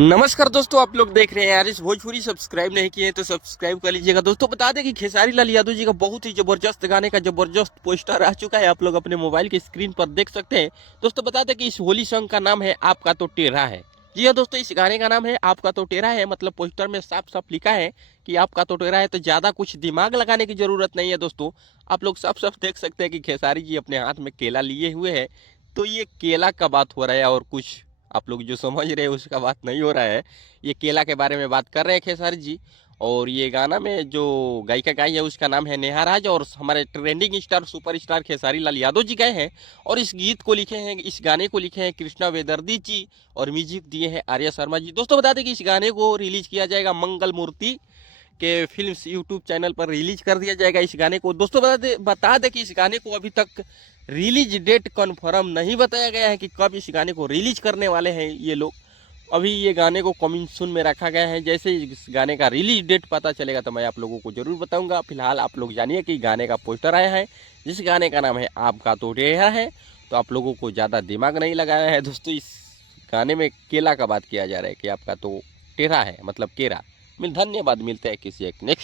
नमस्कार दोस्तों, आप लोग देख रहे हैं आरिस भोजपुरी। सब्सक्राइब नहीं किए तो सब्सक्राइब कर लीजिएगा। दोस्तों बता दें कि खेसारी लाल यादव जी का बहुत ही जबरदस्त गाने का जबरदस्त पोस्टर आ चुका है, आप लोग अपने मोबाइल की स्क्रीन पर देख सकते हैं। दोस्तों बता दें कि इस होली सॉन्ग का नाम है आपका तो टेढ़ा है। जी हाँ दोस्तों, इस गाने का नाम है आपका तो टेढ़ा है। मतलब पोस्टर में साफ साफ लिखा है कि आपका तो टेढ़ा है, तो ज्यादा कुछ दिमाग लगाने की जरूरत नहीं है। दोस्तों आप लोग साफ साफ देख सकते हैं कि खेसारी जी अपने हाथ में केला लिए हुए हैं। तो ये केला का बात हो रहा है और कुछ आप लोग जो समझ रहे हैं उसका बात नहीं हो रहा है। ये केला के बारे में बात कर रहे हैं खेसारी जी। और ये गाना में जो गायिका गाई है उसका नाम है नेहा राज, और हमारे trending star superstar Khesari Lal Yadav ji गए हैं। और इस गीत को लिखे हैं, इस गाने को लिखे हैं कृष्णा वेदर्दी जी, और म्यूजिक दिए हैं आर्या शर्मा जी। दोस्तों बता दें कि इस गाने को रिलीज किया जाएगा मंगल मूर्ति के फिल्म्स यूट्यूब चैनल पर रिलीज कर दिया जाएगा इस गाने को। दोस्तों बता दे कि इस गाने को अभी तक रिलीज डेट कंफर्म नहीं बताया गया है कि कब इस गाने को रिलीज करने वाले हैं ये लोग। अभी ये गाने को कमिंग सून में रखा गया है। जैसे इस गाने का रिलीज डेट पता चलेगा तो मैं आप लोगों को जरूर बताऊंगा। फिलहाल आप लोग जानिए कि गाने का पोस्टर आया है जिस गाने का नाम है आपका तो टेढ़ा है। तो आप लोगों को ज़्यादा दिमाग नहीं लगाया है। दोस्तों इस गाने में केला का बात किया जा रहा है कि आपका तो टेढ़ा है, मतलब केरा। धन्यवाद, मिलते हैं किसी एक नेक्स्ट